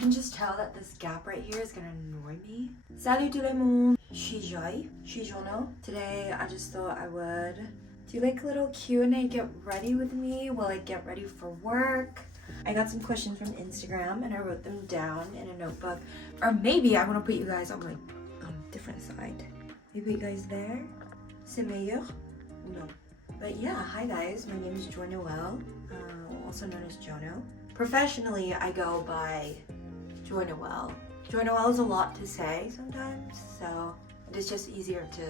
can just tell that this gap right here is gonna annoy me. Salut tout le monde. Je suis JoNo. Today I just thought I would do like a little Q&A get ready with me while I get ready for work. I got some questions from Instagram and I wrote them down in a notebook. Or maybe I want to put you guys on like on a different side. Maybe you guys there? C'est meilleur? No. But yeah, hi guys, my name is JoNo, also known as JoNo. Professionally, I go by JoNo. JoNo is a lot to say sometimes, so it's just easier to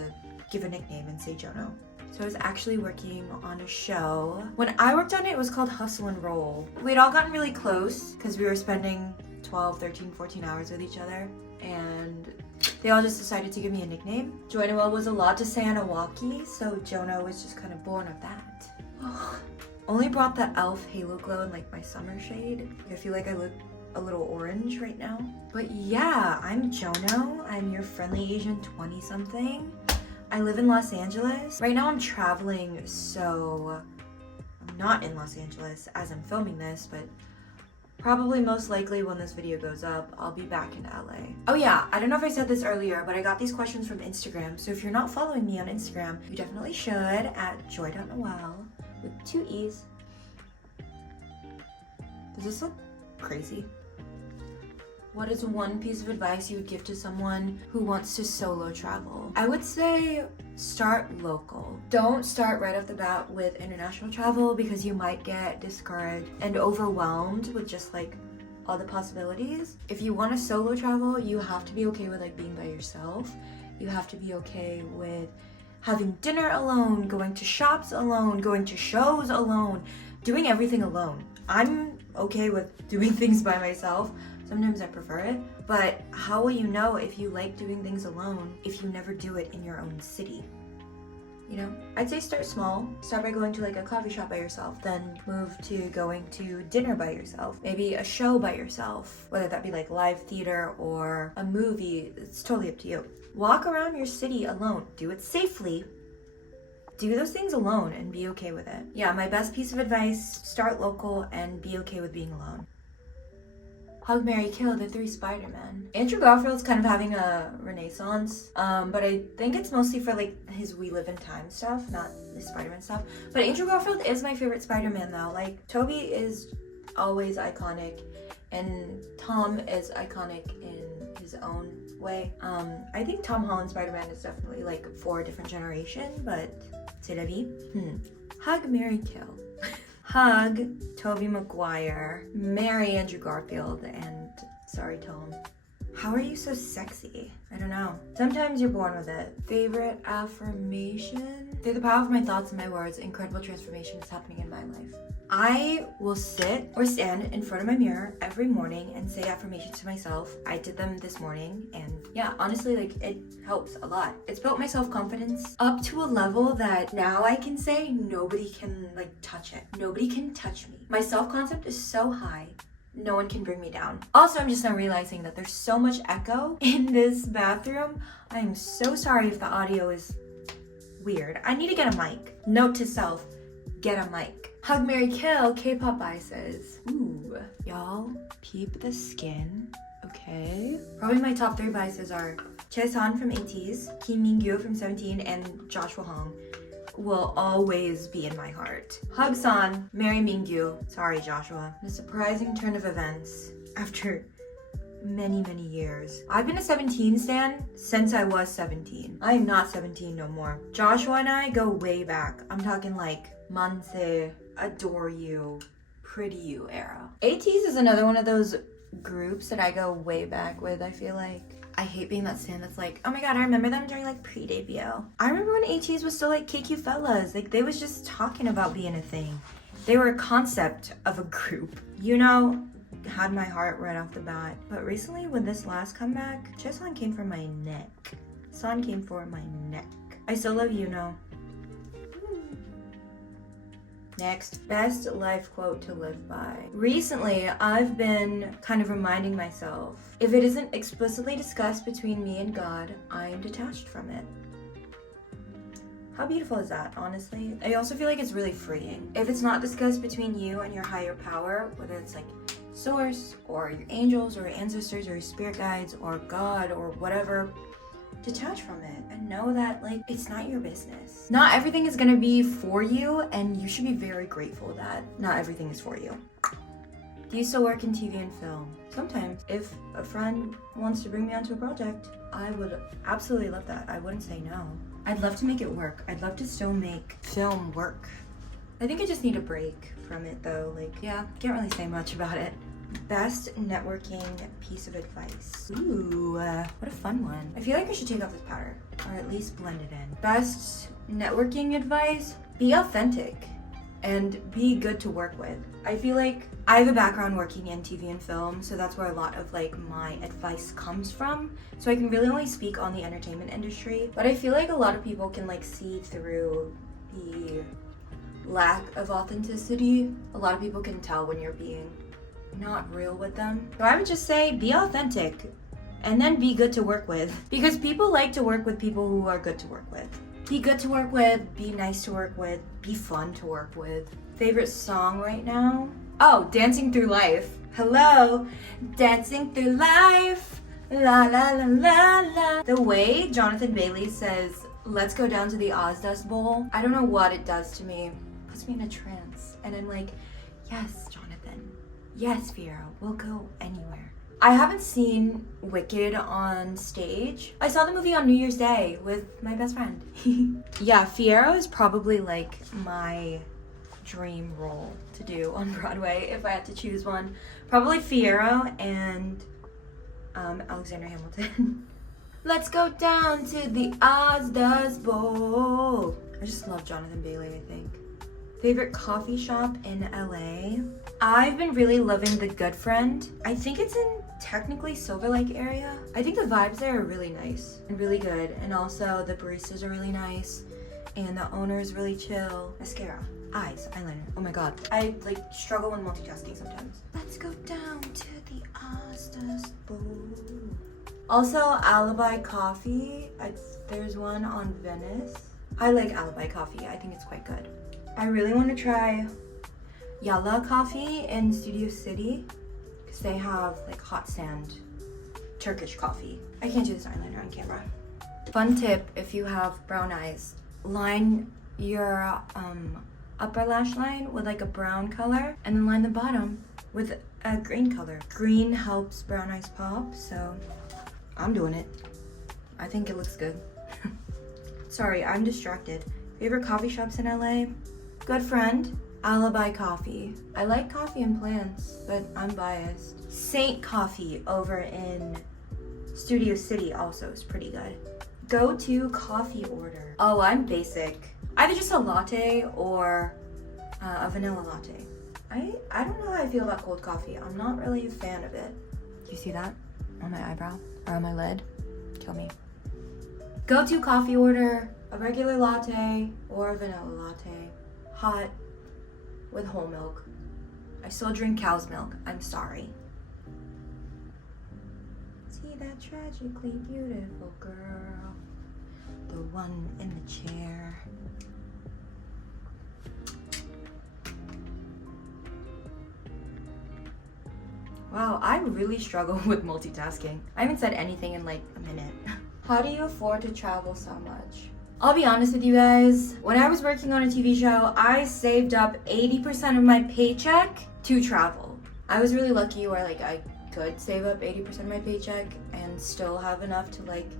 give a nickname and say JoNo. So I was actually working on a show. When I worked on it, it was called Hustle and Roll. We'd all gotten really close because we were spending 12, 13, 14 hours with each other, and they all just decided to give me a nickname. JoNo was a lot to say on a walkie, so JoNo was just kind of born of that. Only brought the e.l.f. Halo Glow in like my summer shade. I feel like I look a little orange right now. But yeah, I'm JoNo. I'm your friendly Asian 20-something. I live in Los Angeles. Right now I'm traveling, so I'm not in Los Angeles as I'm filming this, but probably most likely when this video goes up, I'll be back in LA. Oh yeah, I don't know if I said this earlier, but I got these questions from Instagram. So if you're not following me on Instagram, you definitely should at joy.noel with 2 E's. Does this look crazy? What is one piece of advice you would give to someone who wants to solo travel? I would say start local. Don't start right off the bat with international travel because you might get discouraged and overwhelmed with just like all the possibilities. If you want to solo travel, you have to be okay with like being by yourself. You have to be okay with having dinner alone, going to shops alone, going to shows alone, doing everything alone. I'm okay with doing things by myself. Sometimes I prefer it, but how will you know if you like doing things alone if you never do it in your own city? You know, I'd say start small. Start by going to like a coffee shop by yourself, then move to going to dinner by yourself, maybe a show by yourself, whether that be like live theater or a movie. It's totally up to you. Walk around your city alone. Do it safely. Do those things alone and be okay with it. Yeah, my best piece of advice, start local and be okay with being alone. Hug, Marry, Kill, the 3 Spider-Men. Andrew Garfield's kind of having a renaissance, but I think it's mostly for like his We Live in Time stuff, not the Spider-Man stuff. But Andrew Garfield is my favorite Spider-Man though. Like, Tobey is always iconic, and Tom is iconic in his own way. I think Tom Holland's Spider-Man is definitely like for a different generation, but c'est la vie. Hug, Marry, Kill. Hug Tobey Maguire, marry Andrew Garfield, and sorry Tom. How are you so sexy? I don't know. Sometimes you're born with it. Favorite affirmation? Through the power of my thoughts and my words, incredible transformation is happening in my life. I will sit or stand in front of my mirror every morning and say affirmations to myself. I did them this morning, and yeah, honestly, like it helps a lot. It's built my self-confidence up to a level that now I can say nobody can like touch it. Nobody can touch me. My self-concept is so high. No one can bring me down. Also, I'm just now realizing that there's so much echo in this bathroom. I am so sorry if the audio is weird. I need to get a mic. Note to self, get a mic. Hug, Marry, Kill, K-pop biases. Ooh, y'all, peep the skin, okay? Probably my top 3 biases are Chaesan from ATEEZ, Kim Min-gyu from 17, and Joshua Hong will always be in my heart. Hug-san, marry Mingyu. Sorry, Joshua. A surprising turn of events after many, many years. I've been a 17 stan since I was 17. I am not 17 no more. Joshua and I go way back. I'm talking like Manse, Adore You, Pretty You era. ATEEZ is another one of those groups that I go way back with, I feel like. I hate being that stan that's like, oh my god, I remember them during like pre-debut. I remember when ATEEZ was still like KQ Fellas. Like they was just talking about being a thing. They were a concept of a group. You know, had my heart right off the bat. But recently with this last comeback, Chaesan came for my neck. San came for my neck. I still love JoNo. Next, best life quote to live by. Recently, I've been kind of reminding myself, if it isn't explicitly discussed between me and God, I'm detached from it. How beautiful is that, honestly? I also feel like it's really freeing. If it's not discussed between you and your higher power, whether it's like source or your angels or your ancestors or your spirit guides or God or whatever. Detach from it and know that like it's not your business. Not everything is gonna be for you, and you should be very grateful that not everything is for you. Do you still work in TV and film? Sometimes. If a friend wants to bring me onto a project, I would absolutely love that. I wouldn't say no. I'd love to make it work. I'd love to still make film work. I think I just need a break from it though. Like, yeah, can't really say much about it. Best networking piece of advice. Ooh, what a fun one. I feel like I should take off this powder, or at least blend it in. Best networking advice, be authentic and be good to work with. I feel like I have a background working in TV and film, so that's where a lot of like my advice comes from. So I can really only speak on the entertainment industry, but I feel like a lot of people can like see through the lack of authenticity. A lot of people can tell when you're being not real with them. So I would just say be authentic and then be good to work with, because people like to work with people who are good to work with. Be good to work with, be nice to work with, be fun to work with. Favorite song right now? Oh, Dancing Through Life. Hello, Dancing Through Life, la la la la la. The way Jonathan Bailey says, let's go down to the Oz Dust Bowl, I don't know what it does to me. It puts me in a trance. And I'm like, yes, Jonathan. Yes, Fiero, we'll go anywhere. I haven't seen Wicked on stage. I saw the movie on New Year's Day with my best friend. Yeah, Fiero is probably like my dream role to do on Broadway if I had to choose one. Probably Fiero and Alexander Hamilton. Let's go down to the Oz Dust Bowl. I just love Jonathan Bailey, I think. Favorite coffee shop in LA? I've been really loving The Good Friend. I think it's in technically Silver Lake area. I think the vibes there are really nice and really good. And also the baristas are really nice. And the owner is really chill. Mascara, eyes, eyeliner. Oh my god. I like struggle with multitasking sometimes. Let's go down to the Oz Dust Bowl. Also, Alibi Coffee. There's one on Venice. I like Alibi Coffee. I think it's quite good. I really want to try Yalla Coffee in Studio City because they have like hot sand Turkish coffee. I can't do this eyeliner on camera. Fun tip, if you have brown eyes, line your upper lash line with like a brown color and then line the bottom with a green color. Green helps brown eyes pop, so I'm doing it. I think it looks good. Sorry, I'm distracted. Favorite coffee shops in LA? Good Friend, Alibi Coffee. I like Coffee and Plants, but I'm biased. Saint Coffee over in Studio City also is pretty good. Go-to coffee order. Oh, I'm basic. Either just a latte or a vanilla latte. I don't know how I feel about cold coffee. I'm not really a fan of it. Do you see that on my eyebrow or on my lid? Kill me. Go-to coffee order, a regular latte or a vanilla latte. Hot with whole milk. I still drink cow's milk. I'm sorry. See that tragically beautiful girl, the one in the chair. Wow, I really struggle with multitasking. I haven't said anything in like a minute. How do you afford to travel so much? I'll be honest with you guys, when I was working on a TV show, I saved up 80% of my paycheck to travel. I was really lucky where like I could save up 80% of my paycheck and still have enough to like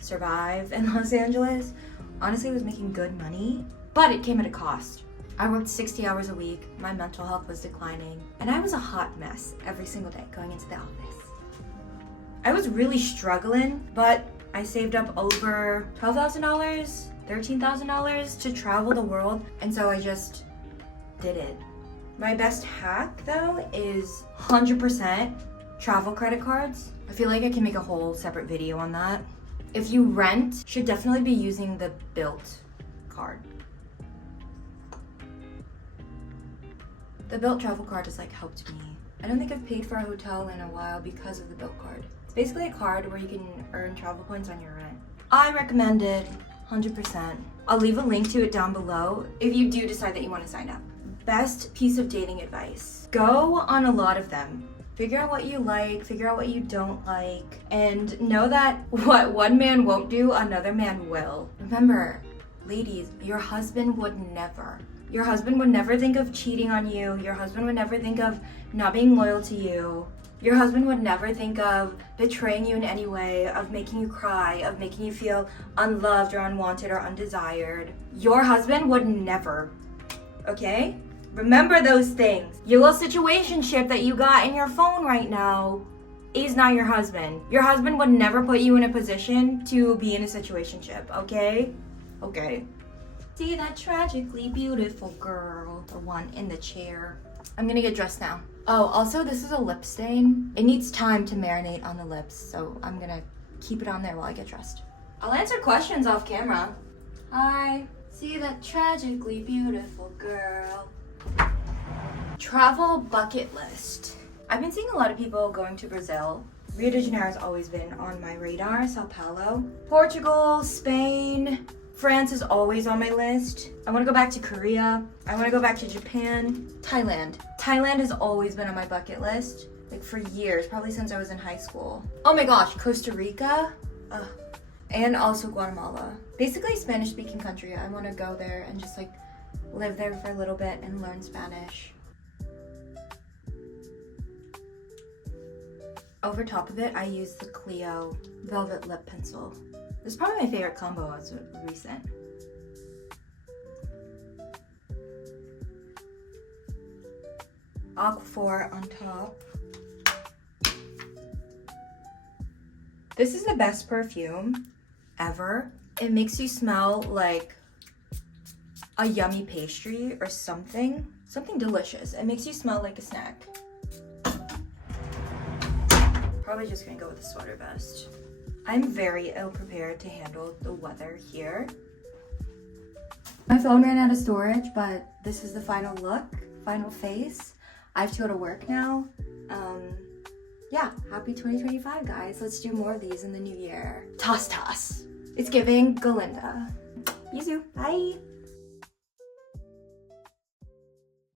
survive in Los Angeles. Honestly, I was making good money, but it came at a cost. I worked 60 hours a week, my mental health was declining, and I was a hot mess every single day going into the office. I was really struggling, but I saved up over $12,000, $13,000 to travel the world, and so I just did it. My best hack though is 100% travel credit cards. I feel like I can make a whole separate video on that. If you rent, should definitely be using the Bilt card. The Bilt travel card has like helped me. I don't think I've paid for a hotel in a while because of the Bilt card. It's basically a card where you can earn travel points on your rent. I recommend it 100%. I'll leave a link to it down below if you do decide that you want to sign up. Best piece of dating advice. Go on a lot of them. Figure out what you like, figure out what you don't like, and know that what one man won't do, another man will. Remember, ladies, your husband would never. Your husband would never think of cheating on you. Your husband would never think of not being loyal to you. Your husband would never think of betraying you in any way, of making you cry, of making you feel unloved or unwanted or undesired. Your husband would never, okay? Remember those things. Your little situationship that you got in your phone right now is not your husband. Your husband would never put you in a position to be in a situationship, okay? Okay. See that tragically beautiful girl, the one in the chair. I'm gonna get dressed now. Oh, also this is a lip stain. It needs time to marinate on the lips, so I'm gonna keep it on there while I get dressed. I'll answer questions off camera. Hi. See that tragically beautiful girl. Travel bucket list. I've been seeing a lot of people going to Brazil. Rio de Janeiro has always been on my radar. Sao Paulo. Portugal, Spain. France is always on my list. I want to go back to Korea. I want to go back to Japan. Thailand. Thailand has always been on my bucket list, like for years, probably since I was in high school. Oh my gosh, Costa Rica. And also Guatemala. Basically Spanish speaking country. I want to go there and just like live there for a little bit and learn Spanish. Over top of it, I use the Clio Velvet Lip Pencil. This is probably my favorite combo as recent. Aquaphor on top. This is the best perfume ever. It makes you smell like a yummy pastry or something. Something delicious. It makes you smell like a snack. Probably just gonna go with a sweater vest. I'm very ill prepared to handle the weather here. My phone ran out of storage, but this is the final look, final face. I have to go to work now. Yeah, happy 2025, guys. Let's do more of these in the new year. Toss toss. It's giving Galinda. Yuzu, bye.